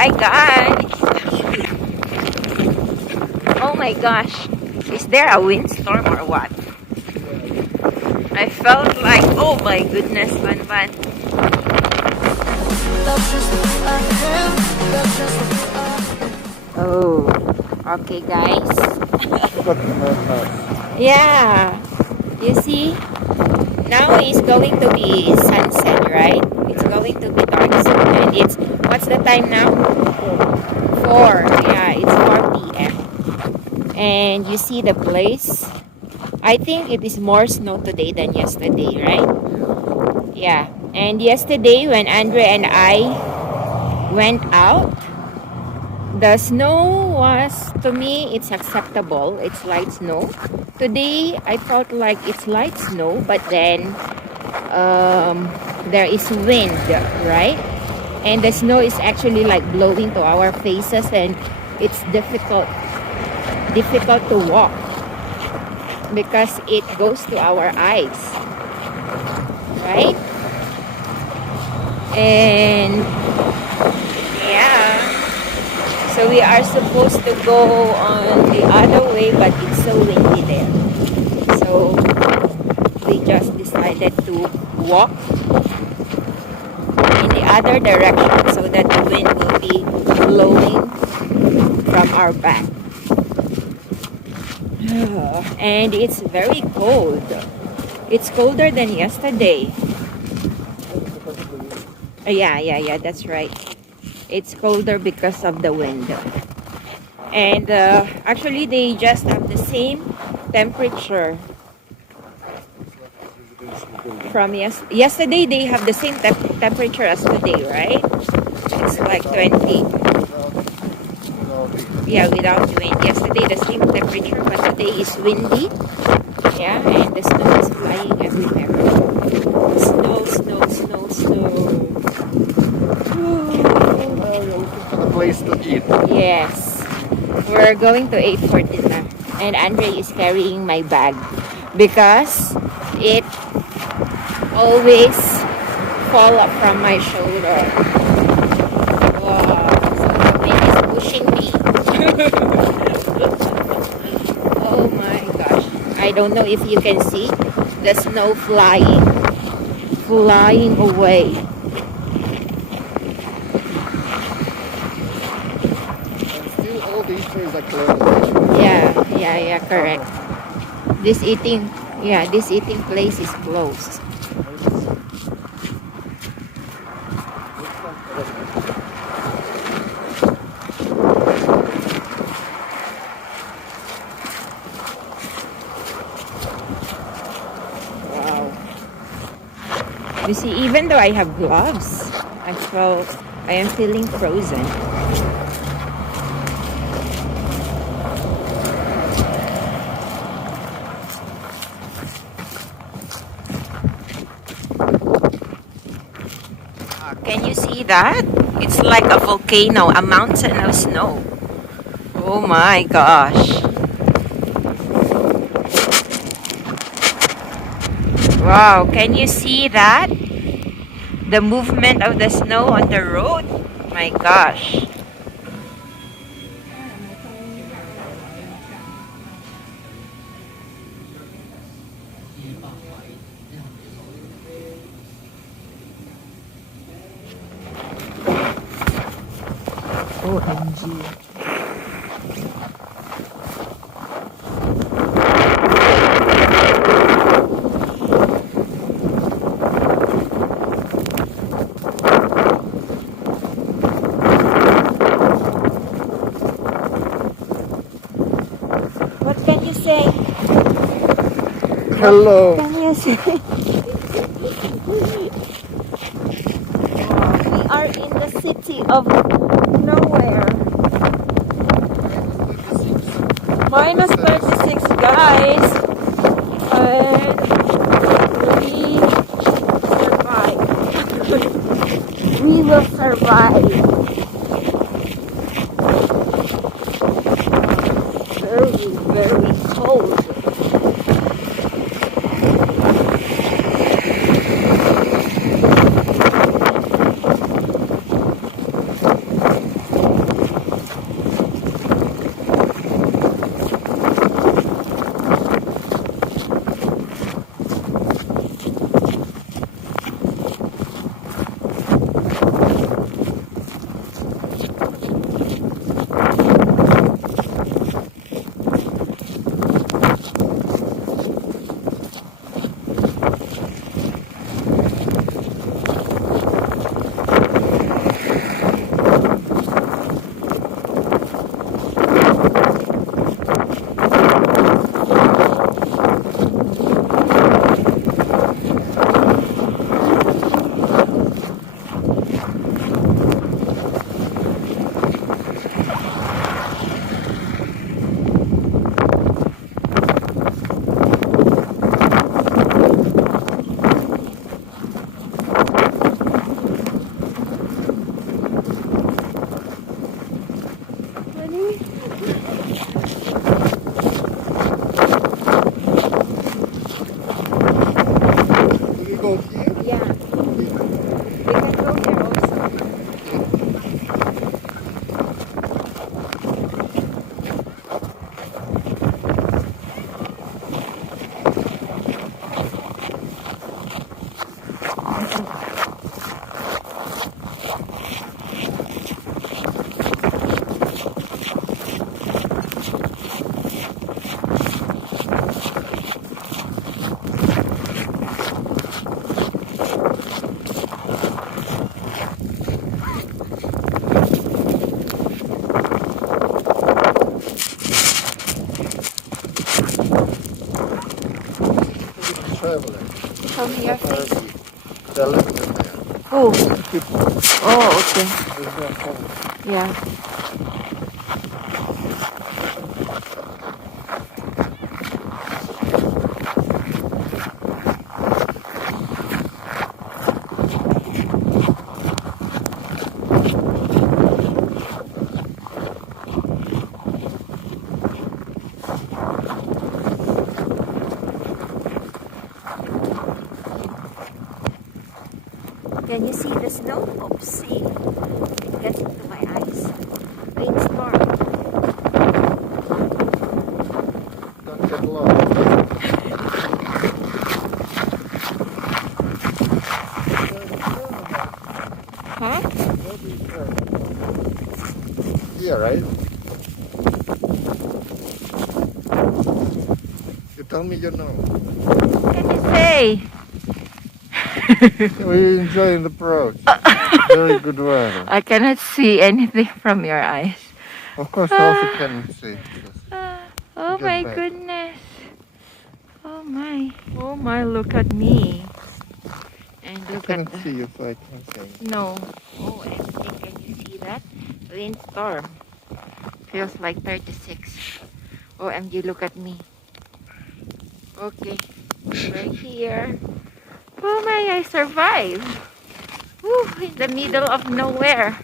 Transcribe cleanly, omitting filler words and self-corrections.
Hi guys! Oh my gosh! Is there a windstorm or what? I felt like, oh my goodness, Van Van. Oh, okay guys. Yeah, you see? Now it's going to be sunset, right? It's going to be dark soon. And it's, what's the time now? 4. Yeah, it's 4 p.m. And you see the place. I think it is more snow today than yesterday, right? Yeah. And yesterday when Andre and I went out, the snow was, to me, it's acceptable. It's light snow. Today, I felt like it's light snow, but then there is wind, right? And the snow is actually like blowing to our faces, and it's difficult to walk because it goes to our eyes, right? And yeah, so we are supposed to go on the other way, but it's so windy there, so we just decided to walk in the other direction so that the wind will be blowing from our back. And it's very cold. It's colder than yesterday. Yeah, that's right. It's colder because of the wind. And actually they just have the same temperature from yesterday. They have the same temperature as today, right? It's like 20. Yeah, without wind. Yesterday the same temperature, but today is windy. Yeah, and the snow is flying everywhere. Snow. A place to eat. Yes, we're going to eat for dinner, and Andre is carrying my bag because it always fall up from my shoulder. Wow, so the wind is pushing me. Oh my gosh, I don't know if you can see the snow flying away. Still all these trees are closed. Yeah, correct. This eating place is closed. Wow. You see, even though I have gloves, I am feeling frozen. Can you see that? It's like a volcano, a mountain of snow. Oh my gosh. Wow, can you see that? The movement of the snow on the road? My gosh. OMG. What can you say? Hello. What can you say? We are in the city of nowhere. Minus 36, guys. And we survive. We will survive. Very cold. Oh, Keep oh, okay. there's no phone. Yeah. Can you see the snow? Oopsie. It gets into my eyes. Rainstorm. Don't get lost. Huh? Yeah, right? You tell me you know. What can you say? We're enjoying the approach. Very good weather. I cannot see anything from your eyes. Of course, I also can see. Oh Get my back. goodness. Oh my. Oh my, look at me. And I look at cannot the... see you, so I can't see. No. Oh, empty. Can you see that? Rainstorm. Feels like 36. OMG, look at me. Okay. We're here. Oh my, I survived. Woo, in the middle of nowhere.